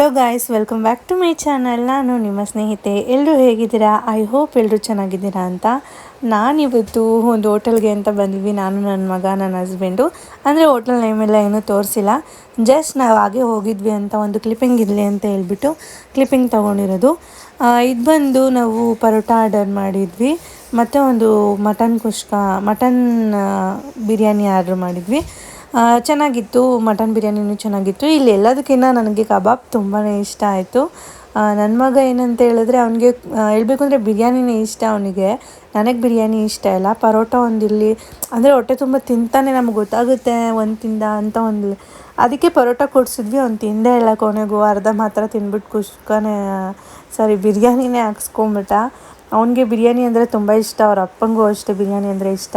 Hello guys welcome back to my channel ನಾನು ನಿಮ್ಮ ಸ್ನೇಹಿತೆ. ಎಲ್ಲರೂ ಹೇಗಿದ್ದೀರಾ? ಐ ಹೋಪ್ ಎಲ್ಲರೂ ಚೆನ್ನಾಗಿದ್ದೀರಾ ಅಂತ. ನಾನಿವತ್ತು ಒಂದು ಹೋಟೆಲ್ಗೆ ಅಂತ ಬಂದಿದ್ವಿ. ನಾನು, ನನ್ನ ಮಗ, ನನ್ನ ಹಸ್ಬೆಂಡು ಅಂದರೆ ಹೋಟೆಲ್ ನೇಮೆಲ್ಲ ಏನೂ ತೋರಿಸಿಲ್ಲ. ಜಸ್ಟ್ ನಾವು ಹಾಗೆ ಹೋಗಿದ್ವಿ ಅಂತ ಒಂದು ಕ್ಲಿಪ್ಪಿಂಗ್ ಇರಲಿ ಅಂತ ಹೇಳ್ಬಿಟ್ಟು ಕ್ಲಿಪ್ಪಿಂಗ್ ತೊಗೊಂಡಿರೋದು. ಇದು ಬಂದು ನಾವು ಪರೋಟ ಆರ್ಡರ್ ಮಾಡಿದ್ವಿ. ಮತ್ತು ಒಂದು mutton kushka, mutton biryani order ಮಾಡಿದ್ವಿ. ಚೆನ್ನಾಗಿತ್ತು, ಮಟನ್ ಬಿರಿಯಾನಿನೂ ಚೆನ್ನಾಗಿತ್ತು. ಇಲ್ಲಿ ಎಲ್ಲದಕ್ಕಿಂತ ನನಗೆ ಕಬಾಬ್ ತುಂಬಾ ಇಷ್ಟ ಆಯಿತು. ನನ್ನ ಮಗ ಏನಂತ ಹೇಳಿದ್ರೆ ಅವನಿಗೆ ಹೇಳಬೇಕು ಅಂದರೆ ಬಿರಿಯಾನಿನೇ ಇಷ್ಟ ಅವನಿಗೆ. ನನಗೆ ಬಿರಿಯಾನಿ ಇಷ್ಟ ಇಲ್ಲ. ಪರೋಟ ಒಂದು ಇಲ್ಲಿ, ಅಂದರೆ ಹೊಟ್ಟೆ ತುಂಬ ತಿಂತಾನೆ ನಮ್ಗೆ ಗೊತ್ತಾಗುತ್ತೆ, ಒಂದು ತಿಂದ ಅಂತ ಒಂದು ಅದಕ್ಕೆ ಪರೋಟ ಕೊಡಿಸಿದ್ವಿ. ಅವ್ನು ತಿಂದೇ ಇಲ್ಲ ಕೊನೆಗೂ. ಅರ್ಧ ಮಾತ್ರ ತಿಂದ್ಬಿಟ್ಟು ಕುಷ್ಕನೇ ಸಾರಿ ಬಿರಿಯಾನಿನೇ ಹಾಕ್ಸ್ಕೊಂಬಿಟ್ಟ. ಅವನಿಗೆ ಬಿರಿಯಾನಿ ಅಂದರೆ ತುಂಬ ಇಷ್ಟ. ಅವ್ರ ಅಪ್ಪಂಗೂ ಅಷ್ಟೇ ಬಿರಿಯಾನಿ ಅಂದರೆ ಇಷ್ಟ.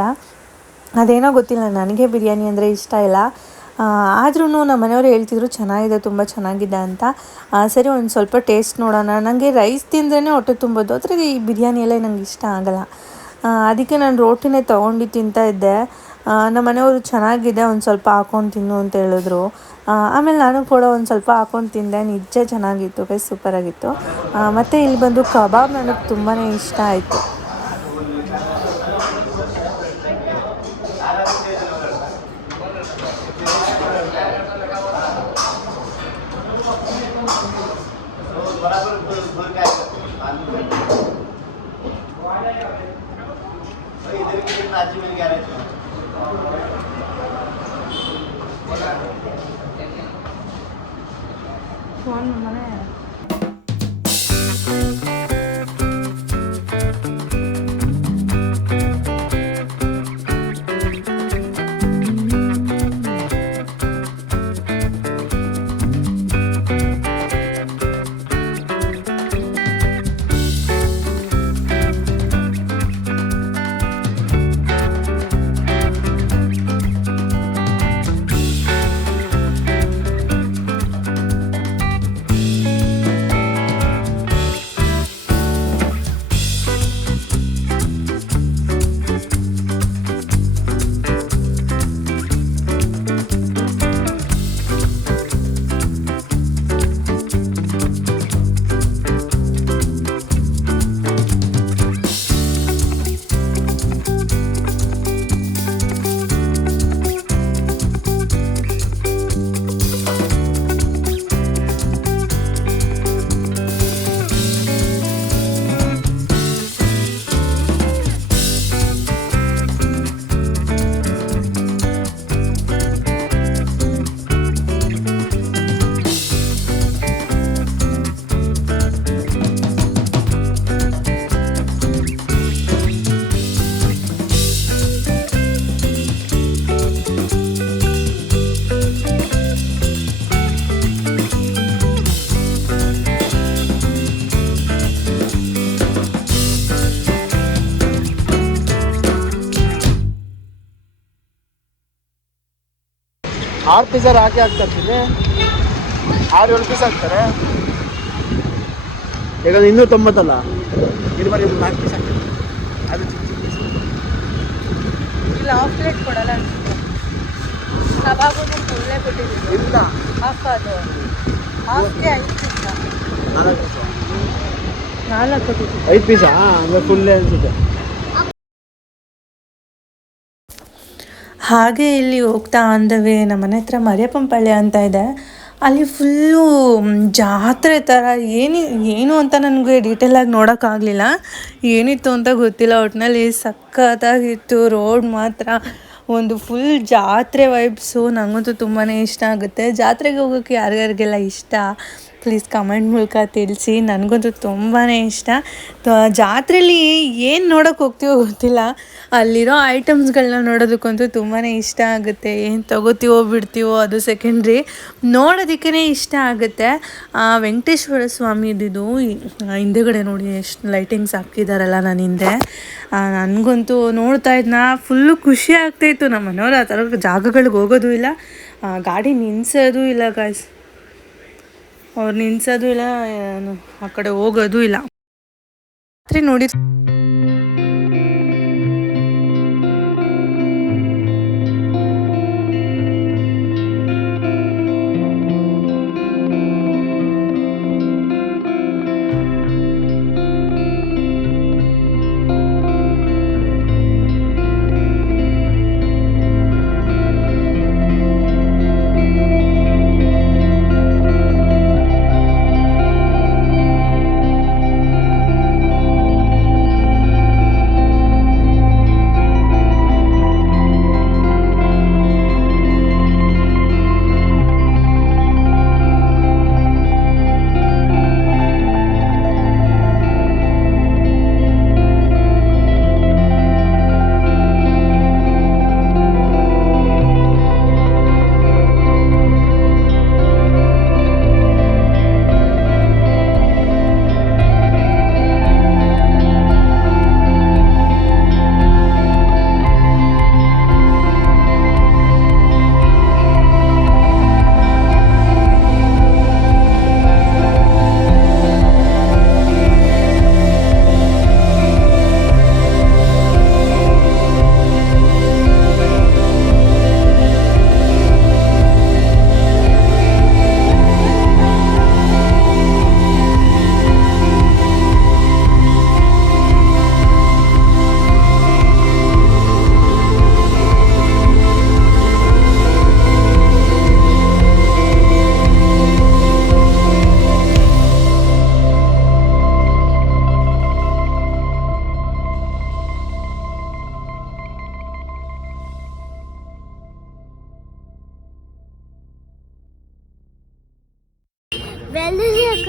ಅದೇನೋ ಗೊತ್ತಿಲ್ಲ, ನನಗೆ ಬಿರಿಯಾನಿ ಅಂದರೆ ಇಷ್ಟ ಇಲ್ಲ. ಆದ್ರೂ ನಮ್ಮ ಮನೆಯವರು ಹೇಳ್ತಿದ್ರು, ಚೆನ್ನಾಗಿದೆ, ತುಂಬ ಚೆನ್ನಾಗಿದೆ ಅಂತ. ಸರಿ, ಒಂದು ಸ್ವಲ್ಪ ಟೇಸ್ಟ್ ನೋಡೋಣ. ನನಗೆ ರೈಸ್ ತಿಂದ್ರೇ ಹೊಟ್ಟೆ ತುಂಬೋದು. ಆದರೆ ಈ ಬಿರಿಯಾನಿ ಎಲ್ಲ ನಂಗೆ ಇಷ್ಟ ಆಗಲ್ಲ. ಅದಕ್ಕೆ ನಾನು ರೋಟಿನೇ ತೊಗೊಂಡು ತಿಂತಾ ಇದ್ದೆ. ನಮ್ಮ ಮನೆಯವರು ಚೆನ್ನಾಗಿದೆ, ಒಂದು ಸ್ವಲ್ಪ ಹಾಕೊಂಡು ತಿನ್ನು ಅಂತ ಹೇಳಿದ್ರು. ಆಮೇಲೆ ನಾನು ಕೂಡ ಒಂದು ಸ್ವಲ್ಪ ಹಾಕೊಂಡು ತಿಂದೆ. ನಿಜ ಚೆನ್ನಾಗಿತ್ತು ಕೈ ಸೂಪರಾಗಿತ್ತು ಮತ್ತು ಇಲ್ಲಿ ಬಂದು ಕಬಾಬ್ ನನಗೆ ತುಂಬಾ ಇಷ್ಟ ಆಯಿತು. ช้อนมันมาแน่ ಆರು ಪೀಸ್ ಹಾಕಿ ಹಾಕ್ತಾ ಇರ್ತೀನಿ. ಆರು ಏಳು ಪೀಸ್ ಹಾಕ್ತಾರೆ. ಈಗ ಇನ್ನೂರ ತೊಂಬತ್ತಲ್ಲ? ಇದು ಬರೀ ಒಂದು ನಾಲ್ಕು ಪೀಸ್ ಹಾಕ್ತಾರೆ ಅದು ಚಿಕ್ಕ ಚಿಕ್ಕ piece. ಇಲ್ಲ ಹಾಫ್ ಪ್ಲೇಟ್ ಕೊಡಲ್ಲ ಕಬಾಬು ಫುಲ್ಲೇ ಕೊಟ್ಟಿದ್ದೀನಿ ಇಲ್ಲ. ಹಾಫ್ ಅದು. ಹಾಫ್ಗೆ ಐದು ಪೀಸ್ ನಾಲ್ಕು ಪೀಸ್ ನಾಲ್ಕು ಕೊಟ್ಟಿದ್ದೀನಿ ಐದು ಪೀಸಾ ಅಂದರೆ ಫುಲ್ಲೇ ಅನಿಸುತ್ತೆ. ಹಾಗೆ ಇಲ್ಲಿ ಹೋಗ್ತಾ ಆನ್ ದ ವೇ ನಮ್ಮ ಮನೆ ಹತ್ರ ಮರಿಯಪ್ಪನಪಾಳ್ಯ ಅಂತ ಇದೆ. ಅಲ್ಲಿ ಫುಲ್ಲು ಜಾತ್ರೆ ಥರ ಏನು ಏನು ಅಂತ ನನಗೆ ಡೀಟೇಲಾಗಿ ನೋಡೋಕ್ಕಾಗಲಿಲ್ಲ ಏನಿತ್ತು ಅಂತ ಗೊತ್ತಿಲ್ಲ. ಒಟ್ಟಿನಲ್ಲಿ ಸಖತ್ತಾಗಿತ್ತು. ರೋಡ್ ಮಾತ್ರ ಒಂದು ಫುಲ್ ಜಾತ್ರೆ ವೈಬ್ಸು ನನಗಂತೂ ತುಂಬಾ ಇಷ್ಟ ಆಗುತ್ತೆ. ಜಾತ್ರೆಗೆ ಹೋಗೋಕ್ಕೆ ಯಾರ್ಯಾರಿಗೆಲ್ಲ ಇಷ್ಟ? ಪ್ಲೀಸ್ ಕಮೆಂಟ್ ಮೂಲಕ ತಿಳಿಸಿ. ನನಗಂತೂ ತುಂಬಾ ಇಷ್ಟ. ಜಾತ್ರೆಯಲ್ಲಿ ಏನು ನೋಡೋಕೆ ಹೋಗ್ತೀವೋ ಗೊತ್ತಿಲ್ಲ. ಅಲ್ಲಿರೋ ಐಟಮ್ಸ್ಗಳನ್ನ ನೋಡೋದಕ್ಕಂತೂ ತುಂಬಾ ಇಷ್ಟ ಆಗುತ್ತೆ. ಏನು ತಗೋತೀವೋ ಬಿಡ್ತೀವೋ ಅದು ಸೆಕೆಂಡ್ರಿ ನೋಡೋದಕ್ಕೇ ಇಷ್ಟ ಆಗುತ್ತೆ. ವೆಂಕಟೇಶ್ವರ ಸ್ವಾಮಿದಿದು ಹಿಂದೆಗಡೆ ನೋಡಿ ಎಷ್ಟು ಲೈಟಿಂಗ್ಸ್ ಹಾಕಿದಾರಲ್ಲ ನಾನು ಹಿಂದೆ. ನನಗಂತೂ ನೋಡ್ತಾ ಇದ್ನ. ಫುಲ್ಲು ಖುಷಿ ಆಗ್ತಾಯಿತ್ತು ನಮ್ಮ ಮನೆಯವ್ರು ಆ ಥರ ಜಾಗಗಳಿಗೆ ಹೋಗೋದು ಇಲ್ಲ. ಗಾಡಿ ನಿಲ್ಲಿಸೋದು ಇಲ್ಲ ಗಾಯ್ಸ್ ಅವ್ರು ನಿನ್ಸೋದು ಇಲ್ಲ ಆ ಕಡೆ ಹೋಗೋದು ಇಲ್ಲ. ರಾತ್ರಿ ನೋಡಿ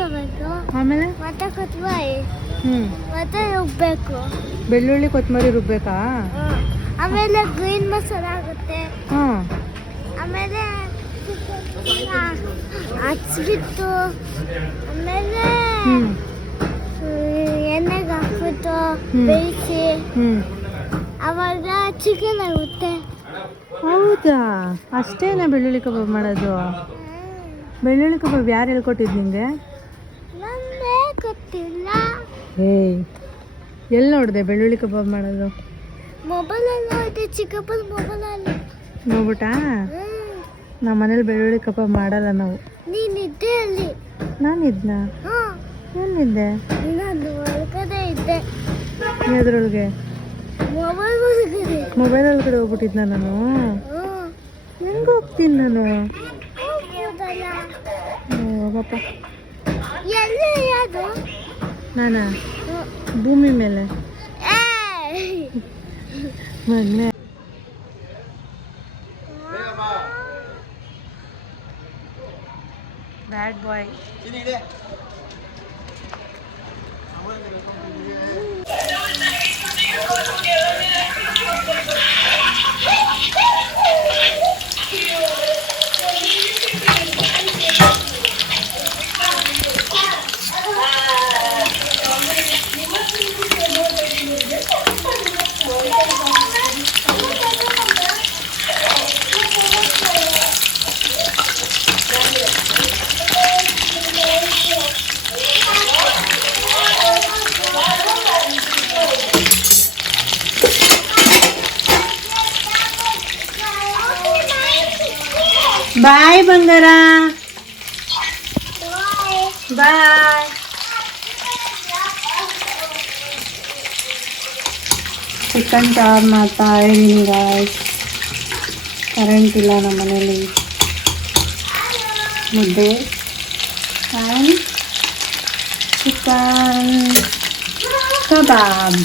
ಹಾಕೋಬೇಕು ಆಮೇಲೆ? ಮತ್ತೆ ಕೊತ್ತಂಬರಿ ಹ್ಞೂ ಮತ್ತೆ ರುಬ್ಬೇಕು. ಬೆಳ್ಳುಳ್ಳಿ ಕೊತ್ತಂಬರಿ ರುಬ್ಬೇಕಾ? ಹ್ಮ್. ಆಮೇಲೆ ಗ್ರೀನ್ ಮಸಾಲ ಆಗುತ್ತೆ. ಹಾಂ. ಆಮೇಲೆ ಹಚ್ಬಿಟ್ಟು ಆಮೇಲೆ ಎಣ್ಣೆಗೆ ಹಾಕ್ಬಿಟ್ಟು. ಬೇಯಿಸಿ. ಅವಾಗ ಚಿಕನ್ ಆಗುತ್ತೆ. ಹೌದಾ? ಅಷ್ಟೇನಾ ಬೆಳ್ಳುಳ್ಳಿ ಕಬಾಬ್ ಮಾಡೋದು? ಬೆಳ್ಳುಳ್ಳಿ ಕಬಾಬ್ ಯಾರು ಹೇಳ್ಕೊಟ್ಟಿದ್ದು ನಮ್ಗೆ ಗೊತ್ತಿಲ್ಲ. ಏಯ್ ಎಲ್ಲಿ ನೋಡಿದೆ ಬೆಳ್ಳುಳ್ಳಿ ಕಬಾಬ್ ಮಾಡೋದು? ಮೊಬೈಲಲ್ಲಿ ನೋಡಿದೆ ಚಿಕ್ಕಪ್ಪನ ಮೊಬೈಲಲ್ಲಿ. ನೋಡ್ಬಿಟ್ಟಾ? ನಮ್ಮ ಮನೇಲಿ ಬೆಳ್ಳುಳ್ಳಿ ಕಬಾಬ್ ಮಾಡಲ್ಲ ನಾವು. ನೀನಿದ್ದೆ ಅಲ್ಲಿ? ನಾನಿದ್ನ ಹಾಂ. ಏನಿದ್ದೆ ನಾನು ಒಳಗಡೆ ಇದ್ದೆ. ಅದ್ರೊಳಗೆ ಮೊಬೈಲ್ ಒಳಗಡೆ ಮೊಬೈಲ್ ಒಳಗಡೆ ಹೋಗ್ಬಿಟ್ಟಿದ್ನ ನಾನು? ಹೆಂಗೆ ಹೋಗ್ತೀನಿ ನಾನು? ಹೋಗ್ಬೋದಲ್ಲ. ಹೋಗಪ್ಪ. ನಾನಾ? ಭೂಮಿ ಮೇಲೆ! ಮಗ್ನೆ ಬ್ಯಾಡ್ ಬಾಯ್ ಬಾಯ್ ಬಾಯ್ ಚಿಕನ್ ಚಾರ್ ಮಾಡ್ತಾ ಇದ್ದೀನಿ ಗಾಯ್ಸ್ ಕರೆಂಟ್ ಇಲ್ಲ ನಮ್ಮ ಮನೇಲಿ ಮುದ್ದೆ ಆ್ಯಂಡ್ ಚಿಕನ್ ಕಬಾಬ್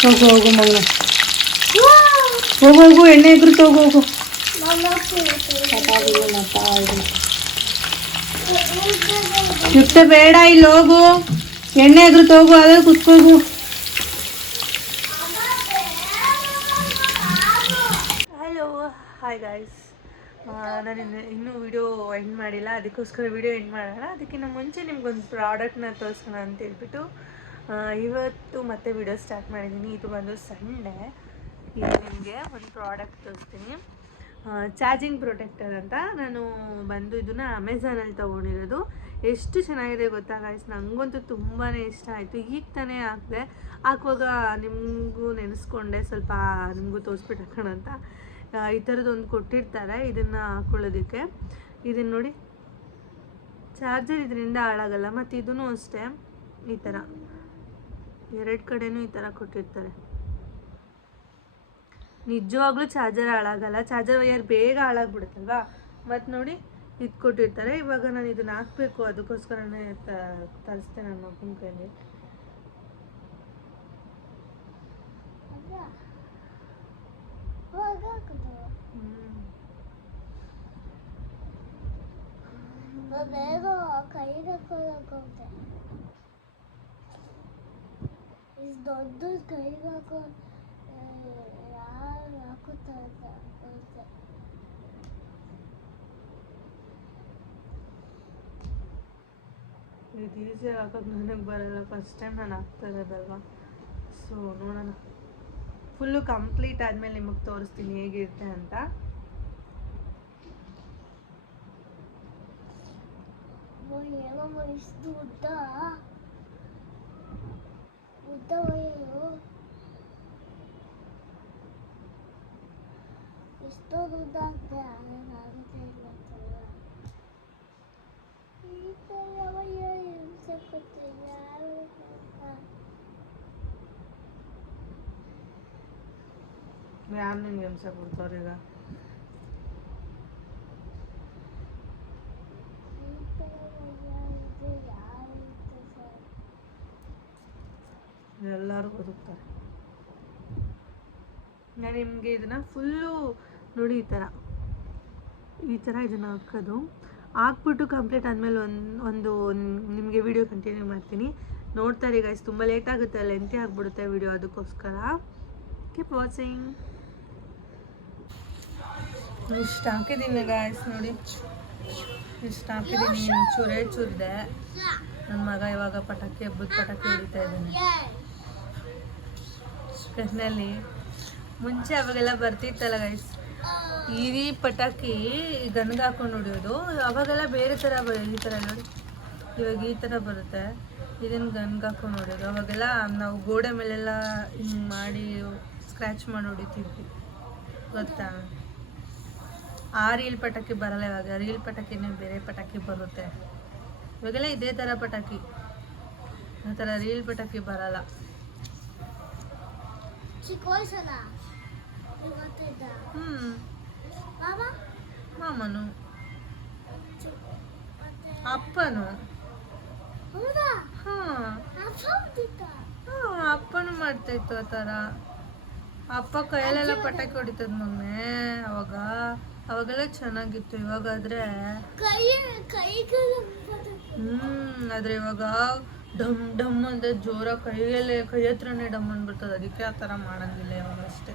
ಹೋಗು ಹೋಗು ಮಗನ ಹೋಗು ಹೋಗು ಎಣ್ಣೆ ಇದ್ರು ಹೋಗು ಹೋಗು ಕಬಾಬಿಗೆ ಮಾಡ್ತಾ ಇದ್ದೀನಿ ಜುಟ್ಟು ಬೇಡ, ಇಲ್ಲಿ ಹೋಗು. ಎಣ್ಣೆ ಎದುರು ತೋಗು ಅದೇ ಕುತ್ಕೋಗು. ಹಲೋ ಹಾಯ್ ಗಾಯ್ಸ್ ನಾನು ಇನ್ನೂ ವಿಡಿಯೋ ಎಂಡ್ ಮಾಡಿಲ್ಲ. ಅದಕ್ಕೋಸ್ಕರ ವಿಡಿಯೋ ಎಂಡ್ ಮಾಡೋಣ. ಅದಕ್ಕಿಂತ ಮುಂಚೆ ನಿಮ್ಗೊಂದು ಪ್ರಾಡಕ್ಟ್ನ ತೋರಿಸೋಣ ಅಂತ ಹೇಳ್ಬಿಟ್ಟು ಇವತ್ತು ಮತ್ತೆ ವಿಡಿಯೋ ಸ್ಟಾರ್ಟ್ ಮಾಡಿದ್ದೀನಿ. ಇದು ಬಂದು ಸಂಡೇ ಇದು ನಿಮಗೆ ಒಂದು ಪ್ರಾಡಕ್ಟ್ ತೋರಿಸ್ತೀನಿ. ಚಾರ್ಜಿಂಗ್ ಪ್ರೊಟೆಕ್ಟರ್ ಅಂತ ನಾನು ಬಂದು ಇದನ್ನ ಅಮೆಝಾನಲ್ಲಿ ತೊಗೊಂಡಿರೋದು. ಎಷ್ಟು ಚೆನ್ನಾಗಿದೆ ಗೊತ್ತಾ ನನಗಂತೂ ತುಂಬಾ ಇಷ್ಟ ಆಯಿತು. ಈಗ ತಾನೇ ಹಾಕಿದೆ ಹಾಕುವಾಗ ನಿಮಗೂ ನೆನೆಸ್ಕೊಂಡೆ, ಸ್ವಲ್ಪ ನಿಮಗೂ ತೋರಿಸ್ಬಿಟ್ಟು ಅಂತ. ಈ ಥರದ್ದೊಂದು ಕೊಟ್ಟಿರ್ತಾರೆ, ಇದನ್ನು ಹಾಕ್ಕೊಳ್ಳೋದಕ್ಕೆ ಇದನ್ನು ನೋಡಿ. ಚಾರ್ಜರ್ ಇದರಿಂದ ಹಾಳಾಗಲ್ಲ ಮತ್ತು ಇದೂ ಅಷ್ಟೇ. ಈ ಥರ ಎರಡು ಕಡೆಯೂ ಈ ಥರ ಕೊಟ್ಟಿರ್ತಾರೆ. ನಿಜವಾಗ್ಲೂ ಚಾರ್ಜರ್ ಹಾಳಾಗಲ್ಲ. ಚಾರ್ಜರ್ ವೈಯರ್ ಬೇಗ ಹಾಳಾಗ್ಬಿಡುತ್ತಲ್ವಾ? ಮತ್ತು ನೋಡಿ ಇದು ಕೊಟ್ಟಿರ್ತಾರೆ. ಇವಾಗ ನಾನು ಇದನ್ನ ಹಾಕಬೇಕು. ಅದಕ್ಕೋಸ್ಕರನೇ ತರಿಸ್ತೆ ನನ್ನ ಮಗನ ಕೈಲಿ. ಬೇಗ ಇಷ್ಟು ದೊಡ್ಡ ಕೈಗೆ ಹಾಕೋ ಇದು ಈಸಿ ಹಾಕೋದು ನನಗೆ ಬರಲ್ಲ. ಫಸ್ಟ್ ಟೈಮ್ ನಾನು ಹಾಕ್ತಾ ಇರೋದಲ್ವಾ? ಸೊ ನೋಡೋಣ. ಫುಲ್ಲು ಕಂಪ್ಲೀಟ್ ಆದಮೇಲೆ ನಿಮಗೆ ತೋರಿಸ್ತೀನಿ ಹೇಗಿರುತ್ತೆ ಅಂತ. 이스토도한테 아는 아무데로 이스토라고 유세코트야 왜 아는 염색으로 노래가 ಎಲ್ಲರೂ ಬದುಕ್ತಾರೆ ನಾನು ನಿಮಗೆ ಇದನ್ನು ಫುಲ್ಲು ನೋಡಿ ಈ ಥರ. ಈ ಥರ ಇದನ್ನು ಹಾಕೋದು. ಹಾಕ್ಬಿಟ್ಟು ಕಂಪ್ಲೀಟ್ ಆದಮೇಲೆ ಒಂದು ಒಂದು ನಿಮಗೆ ವಿಡಿಯೋ ಕಂಟಿನ್ಯೂ ಮಾಡ್ತೀನಿ. ನೋಡ್ತಾರೆ ಗೈಸ್ ತುಂಬ ಲೇಟ್ ಆಗುತ್ತೆ ಲೆಂತಿ ಆಗಿಬಿಡುತ್ತೆ ವಿಡಿಯೋ ಅದಕ್ಕೋಸ್ಕರ. ಕೀಪ್ ವಾಚಿಂಗ್ ಇಷ್ಟು ಹಾಕಿದ್ದೀನಿ ಗಾಯ್ಸ್ ನೋಡಿ. ಇಷ್ಟು ಹಾಕಿದ್ದೀನಿ, ಚೂರೇ ಚೂರಿದೆ. ನನ್ನ ಮಗ ಇವಾಗ ಪಟಾಕಿ ಹಬ್ಬದ ಪಟಾಕಿ ಹೊಡಿತಾ ಇದ್ದಾನೆ. ಕಣ್ಣಲ್ಲಿ ಮುಂಚೆ ಅವಾಗೆಲ್ಲ ಬರ್ತಿತ್ತಲ್ಲ ಗೈಸ್ ಈ ಪಟಾಕಿ ಗನ್ಗೆ ಹಾಕೊಂಡು ಹೊಡಿಯೋದು. ಅವಾಗೆಲ್ಲ ಬೇರೆ ಥರ ಬ ಈ ಥರ ನೋಡಿ. ಇವಾಗ ಈ ಥರ ಬರುತ್ತೆ. ಇದನ್ನು ಗನ್ಗೆ ಹಾಕೊಂಡು ಹೊಡಿಯೋದು. ಅವಾಗೆಲ್ಲ ನಾವು ಗೋಡೆ ಮೇಲೆಲ್ಲ ಹಿಂಗೆ ಮಾಡಿ ಸ್ಕ್ರ್ಯಾಚ್ ಮಾಡಿ ಹೊಡಿತಿದ್ವಿ. ಗೊತ್ತಾ? ಆ ರೀಲ್ ಪಟಾಕಿ ಬರಲ್ಲ ಇವಾಗ. ರೀಲ್ ಪಟಾಕಿನೇ ಬೇರೆ ಪಟಾಕಿ ಬರುತ್ತೆ. ಇವಾಗೆಲ್ಲ ಇದೇ ಥರ ಪಟಾಕಿ. ಆ ಥರ ರೀಲ್ ಪಟಾಕಿ ಬರಲ್ಲ. ಹ್ಞೂ ಮಾಮನು. ಅಪ್ಪನು. ಹಾಂ. ಅಪ್ಪನು ಮಾಡ್ತಾ ಇತ್ತು ಆ ಥರ. ಅಪ್ಪ ಕೈಯಲ್ಲೆಲ್ಲ ಪಟಾಕಿ ಹೊಡಿತದ ಮಮ್ಮೆ ಅವಾಗ. ಅವಾಗೆಲ್ಲ ಚೆನ್ನಾಗಿತ್ತು ಇವಾಗಾದ್ರೆ. ಹ್ಮ್ ಆದ್ರೆ ಇವಾಗ ಡಮ್ ಡಮ್ ಅಂತ ಜೋರ ಕೈಯಲ್ಲೇ ಕೈ ಹತ್ರನೇ ಡಮ್ ಅನ್ಬಿಡ್ತದೆ. ಅದಕ್ಕೆ ಆ ಥರ ಮಾಡಂಗಿಲ್ಲ ಇವಾಗ ಅಷ್ಟೇ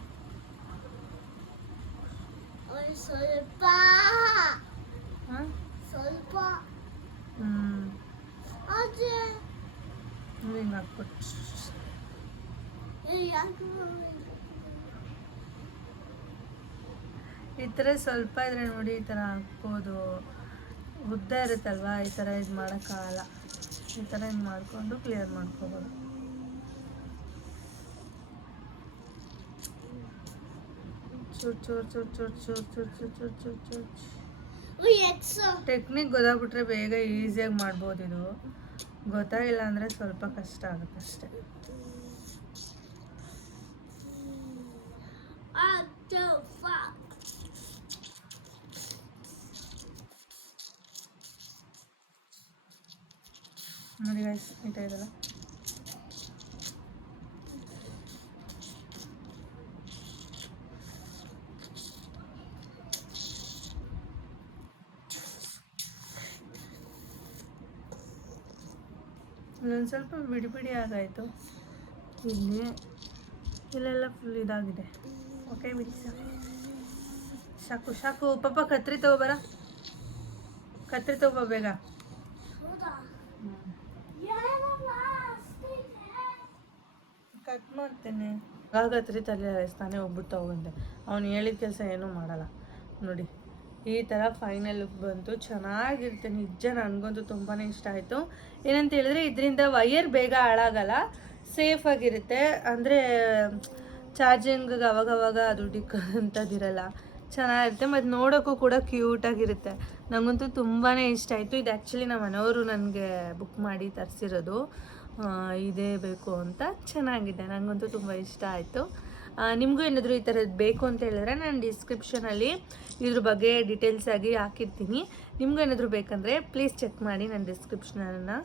ಸ್ವಲ್ಪ. ಸ್ವಲ್ಪ. ಹಿಂಗೆ ಹಾಕ್ಬಿಟ್ಟು. ಈ ಥರ ಸ್ವಲ್ಪ ಇದ್ರೆ ನೋಡಿ ಈ ಥರ ಹಾಕ್ಬೋದು. ಉದ್ದ ಇರುತ್ತಲ್ವಾ? ಈ ಥರ ಇದು ಮಾಡೋಕ್ಕಾಗಲ್ಲ. ಈ ಥರ ಇದು ಮಾಡಿಕೊಂಡು ಕ್ಲಿಯರ್ ಮಾಡ್ಕೋಬೋದು. ಚೂಟ್ ಚೂರ್ ಚೂರ್ ಟೆಕ್ನಿಕ್ ಗೊತ್ತಾಗ್ಬಿಟ್ರೆ ಬೇಗ ಈಸಿಯಾಗಿ ಮಾಡ್ಬೋದು ಇದು. ಗೊತ್ತಾಗಿಲ್ಲ ಅಂದ್ರೆ ಸ್ವಲ್ಪ ಕಷ್ಟ ಆಗುತ್ತೆ ಅಷ್ಟೇ. ನೋಡಿ ಗೈಸ್ ನೀಟಾಗಿದೆಲ್ಲ ಇಲ್ಲೊಂದು ಸ್ವಲ್ಪ ಬಿಡಿ ಬಿಡಿ ಆಗಾಯಿತು. ಇಲ್ಲಿ, ಇಲ್ಲೆಲ್ಲ ಫುಲ್ ಇದಾಗಿದೆ. ಓಕೆ ಬಿಡಿ, ಸಾಕು. ಸಾಕು ಸಾಕು. ಪಾಪ ಕತ್ರಿ ತಗೋಬರ ಕತ್ರಿ ತಗೋಬ ಬೇಗ. ಕಟ್ ಮಾಡ್ತೇನೆ. ಆಗ ತಲೆ ಹರಿಸ್ತಾನೆ ಹೋಗ್ಬಿಟ್ಟು ತಗೊಂಡೆ ಅವ್ನು ಹೇಳಿದ ಕೆಲಸ ಏನೂ ಮಾಡಲ್ಲ. ನೋಡಿ. ಈ ಥರ ಫೈನಲ್ ಲುಕ್ ಬಂತು. ಚೆನ್ನಾಗಿರುತ್ತೆ. ನಿಜ ನನಗಂತೂ ತುಂಬಾ ಇಷ್ಟ ಆಯಿತು. ಏನಂತ ಹೇಳಿದ್ರೆ ಇದರಿಂದ ವೈಯರ್ ಬೇಗ ಹಾಳಾಗಲ್ಲ. ಸೇಫ್ ಆಗಿರುತ್ತೆ. ಅಂದರೆ ಚಾರ್ಜಿಂಗ್ಗೆ ಅವಾಗವಾಗ ಅದು ಡಿಕ್ ಅಂತದಿರಲ್ಲ. ಚೆನ್ನಾಗಿರುತ್ತೆ. ಮತ್ತು ನೋಡೋಕ್ಕೂ ಕೂಡ ಕ್ಯೂಟಾಗಿರುತ್ತೆ ನನಗಂತೂ ತುಂಬಾ ಇಷ್ಟ ಆಯಿತು. ಇದು ಆ್ಯಕ್ಚುಲಿ ನಮ್ಮ ಮನೆಯವರು ನನಗೆ ಬುಕ್ ಮಾಡಿ ತರಿಸಿರೋದು. ಇದೇ ಬೇಕು ಅಂತ. ಚೆನ್ನಾಗಿದೆ. ನನಗಂತೂ ತುಂಬ ಇಷ್ಟ ಆಯಿತು. ನಿಮಗೂ ಏನಾದರೂ ಈ ಥರದ್ದು ಬೇಕು ಅಂತ ಹೇಳಿದ್ರೆ ನಾನು ಡಿಸ್ಕ್ರಿಪ್ಷನಲ್ಲಿ ಇದ್ರ ಬಗ್ಗೆ ಡೀಟೇಲ್ಸ್ ಆಗಿ ಹಾಕಿರ್ತೀನಿ. ನಿಮಗೂ ಏನಾದರೂ ಬೇಕಂದರೆ ಪ್ಲೀಸ್ ಚೆಕ್ ಮಾಡಿ ನನ್ನ ಡಿಸ್ಕ್ರಿಪ್ಷನನ್ನು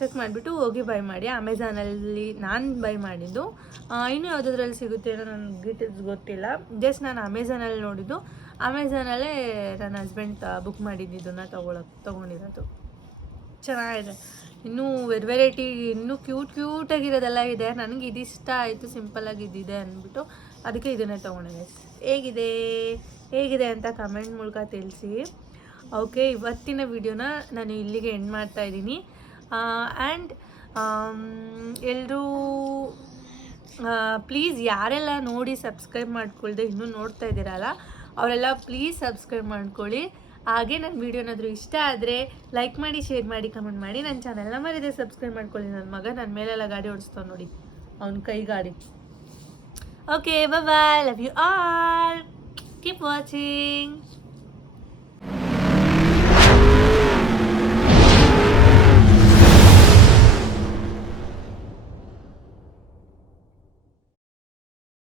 ಚೆಕ್ ಮಾಡಿಬಿಟ್ಟು ಹೋಗಿ ಬೈ ಮಾಡಿ. ಅಮೆಝಾನಲ್ಲಿ ನಾನು ಬೈ ಮಾಡಿದ್ದು. ಇನ್ನು ಯಾವುದಾದ್ರಲ್ಲಿ ಸಿಗುತ್ತೆ ಅನ್ನೋ ನನಗೆ ಡೀಟೇಲ್ಸ್ ಗೊತ್ತಿಲ್ಲ. ಜಸ್ಟ್ ನಾನು ಅಮೆಝಾನಲ್ಲಿ ನೋಡಿದ್ದು. ಅಮೆಝಾನಲ್ಲೇ ನನ್ನ ಹಸ್ಬೆಂಡ್ ಬುಕ್ ಮಾಡಿದ್ದು ಇದನ್ನು ತೊಗೊಳಕ್ಕೆ ತೊಗೊಂಡಿರೋದು. ಚೆನ್ನಾಗಿದೆ. ಇನ್ನೂ ವೆರ್ ವೆರೈಟಿ, ಇನ್ನೂ ಕ್ಯೂಟ್ ಕ್ಯೂಟಾಗಿರೋದೆಲ್ಲ ಇದೆ. ನನಗೆ ಇದಿಷ್ಟ ಆಯಿತು ಸಿಂಪಲ್ಲಾಗಿ ಇದಿದೆ ಅಂದ್ಬಿಟ್ಟು ಅದಕ್ಕೆ ಇದನ್ನೇ ತೊಗೊಂಡಿದ್ದೆ ಹೇಗಿದೆ? ಹೇಗಿದೆ ಅಂತ ಕಮೆಂಟ್ ಮೂಲಕ ತಿಳಿಸಿ. ಓಕೆ ಇವತ್ತಿನ ವಿಡಿಯೋನ ನಾನು ಇಲ್ಲಿಗೆ ಎಂಡ್ ಮಾಡ್ತಾ ಇದ್ದೀನಿ. ಆ್ಯಂಡ್ ಎಲ್ಲರೂ ಪ್ಲೀಸ್ ಯಾರೆಲ್ಲ ನೋಡಿ ಸಬ್ಸ್ಕ್ರೈಬ್ ಮಾಡ್ಕೊಳ್ದೆ ಇನ್ನೂ ನೋಡ್ತಾ ಇದ್ದೀರಲ್ಲ, ಅವರೆಲ್ಲ ಪ್ಲೀಸ್ ಸಬ್ಸ್ಕ್ರೈಬ್ ಮಾಡ್ಕೊಳ್ಳಿ. ಹಾಗೆ ನನ್ನ ವಿಡಿಯೋ ಏನಾದರೂ ಇಷ್ಟ ಆದರೆ ಲೈಕ್ ಮಾಡಿ ಶೇರ್ ಮಾಡಿ ಕಮೆಂಟ್ ಮಾಡಿ. ನನ್ನ ಚಾನಲ್ನ ಮರಿದೆ ಸಬ್ಸ್ಕ್ರೈಬ್ ಮಾಡ್ಕೊಳ್ಳಿ. ನನ್ನ ಮಗ ನನ್ನ ಮೇಲೆಲ್ಲ ಗಾಡಿ ಓಡಿಸ್ತಾವೆ ನೋಡಿ. ಅವ್ನ ಕೈ ಗಾಡಿ. Okay bye love you all keep watching